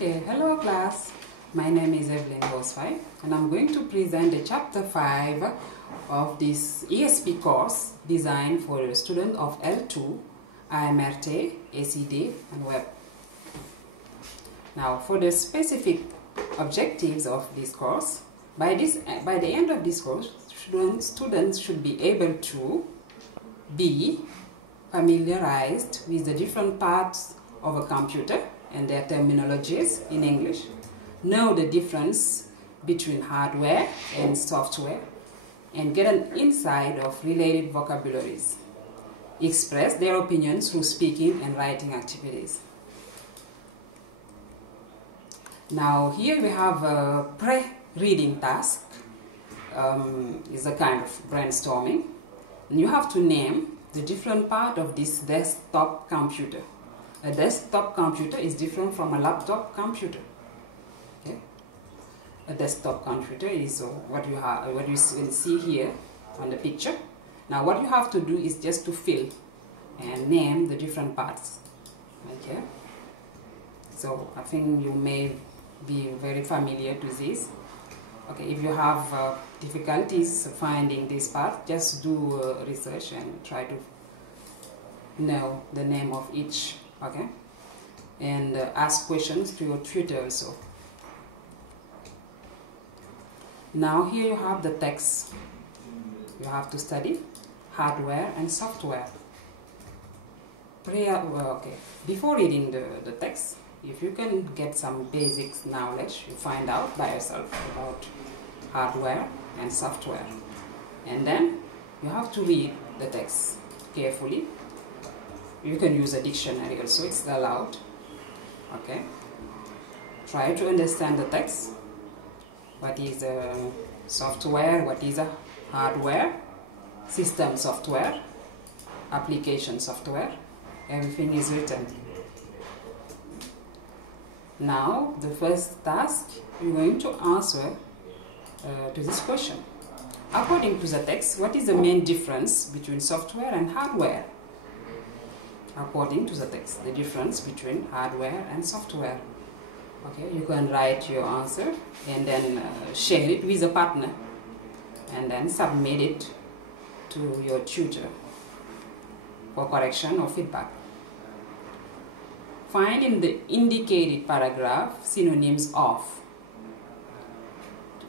Okay, hello class. My name is Evelyn Boswai and I'm going to present the chapter 5 of this ESP course designed for a student of L2, AMRT, ACD and Web. Now for the specific objectives of this course, by the end of this course, students should be able to be familiarized with the different parts of a computer and their terminologies in English, know the difference between hardware and software, and get an insight of related vocabularies, express their opinions through speaking and writing activities. Now here we have a pre-reading task. It's a kind of brainstorming, and you have to name the different part of this desktop computer. A desktop computer is different from a laptop computer. Okay? A desktop computer is what you can see here on the picture. Now what you have to do is just to fill and name the different parts. Okay? So I think you may be very familiar to this. Okay, if you have difficulties finding this part, just do research and try to know the name of each. Okay, and ask questions to your tutor also. Now here you have the text. You have to study hardware and software. Before reading the text, if you can get some basics knowledge, you find out by yourself about hardware and software. And then you have to read the text carefully. You can use a dictionary also, it's allowed. Okay. Try to understand the text. What is software, what is a hardware, system software, application software, everything is written. Now, the first task, you're going to answer to this question. According to the text, what is the main difference between software and hardware? According to the text, the difference between hardware and software. Okay, you can write your answer and then share it with a partner and then submit it to your tutor for correction or feedback. Find in the indicated paragraph synonyms of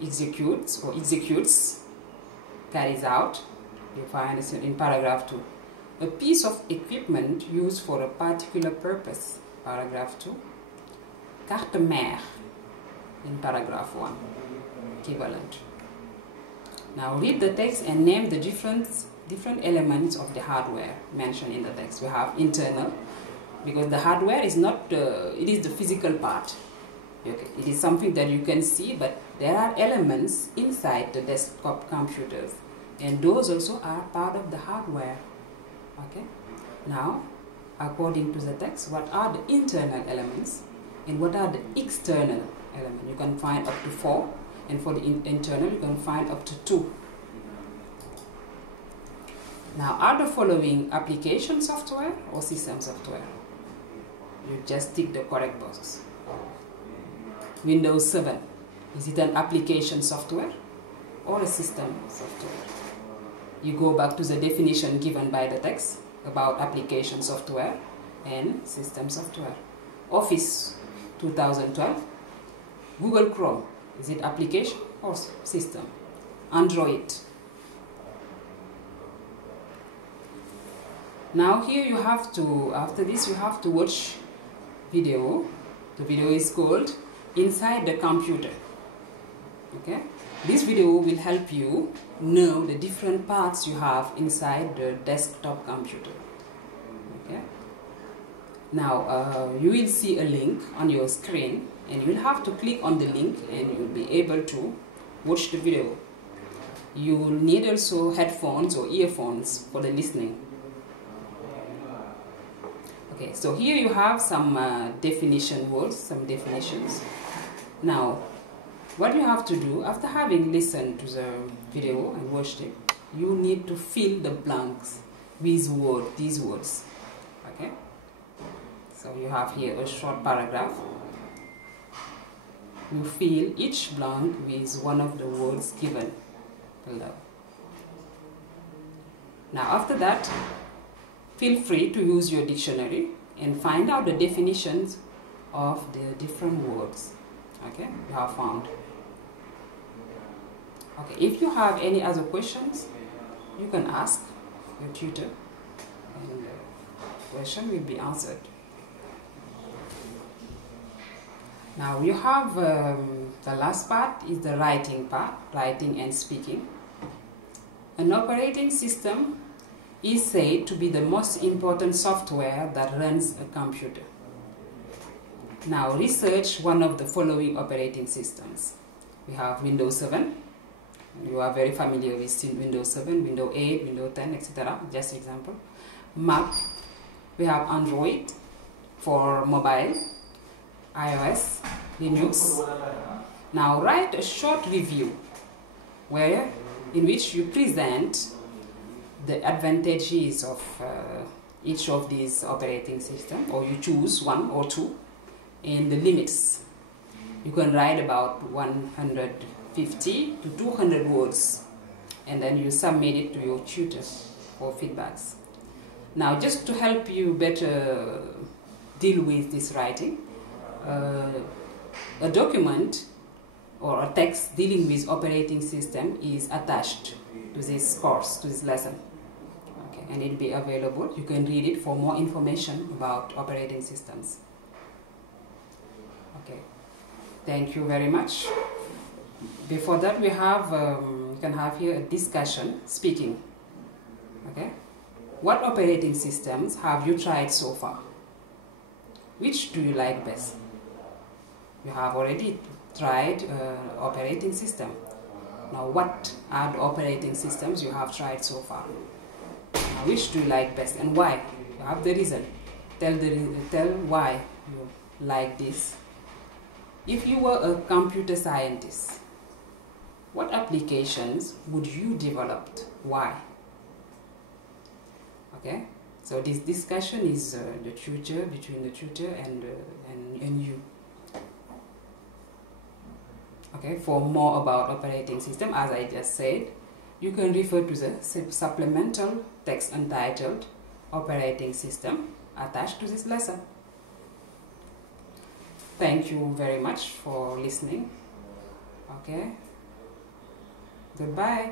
executes or executes, carries out. You find it in paragraph 2. A piece of equipment used for a particular purpose, paragraph 2. Carte mère in paragraph 1, equivalent. Now read the text and name the different elements of the hardware mentioned in the text. We have internal, because the hardware is not, it is the physical part. Okay. It is something that you can see, but there are elements inside the desktop computers, and those also are part of the hardware. Okay. Now, according to the text, what are the internal elements and what are the external elements? You can find up to 4, and for the internal, you can find up to 2. Now, are the following application software or system software? You just tick the correct box. Windows 7, is it an application software or a system software? You go back to the definition given by the text about application software and system software. Office 2012, Google Chrome, is it application or system? Android. Now here you have to, after this you have to watch video. The video is called Inside the Computer. Okay? This video will help you know the different parts you have inside the desktop computer. Okay? Now, you will see a link on your screen, and you will have to click on the link and you will be able to watch the video. You will need also headphones or earphones for the listening. Okay, so here you have some definition words, some definitions. Now, what you have to do, after having listened to the video and watched it, you need to fill the blanks with these words. Okay? So you have here a short paragraph. you fill each blank with one of the words given below. Now after that, feel free to use your dictionary and find out the definitions of the different words, okay, you have found. Okay, if you have any other questions, you can ask your tutor and the question will be answered. Now you have the last part is the writing part, writing and speaking. An operating system is said to be the most important software that runs a computer. Now research one of the following operating systems. We have Windows 7. You are very familiar with Windows 7, Windows 8, Windows 10, etc. Just example. Mac. We have Android for mobile, iOS, Linux. Now write a short review in which you present the advantages of each of these operating systems, or you choose one or two, and the limits. You can write about 150 to 200 words, and then you submit it to your tutor for feedbacks. Now, just to help you better deal with this writing, a document or a text dealing with operating system is attached to this course, to this lesson. Okay, and it will be available. You can read it for more information about operating systems. Okay, thank you very much. Before that, we have you can have here a discussion, speaking. Okay, what operating systems have you tried so far? Which do you like best? You have already tried operating system. Now, what are the operating systems you have tried so far? Now, which do you like best and why? You have the reason. Tell why you like this. If you were a computer scientist, what applications would you develop? Why? Okay, so this discussion is between the tutor and you. Okay, for more about operating system, as I just said, you can refer to the supplemental text entitled Operating System attached to this lesson. Thank you very much for listening. Okay, goodbye.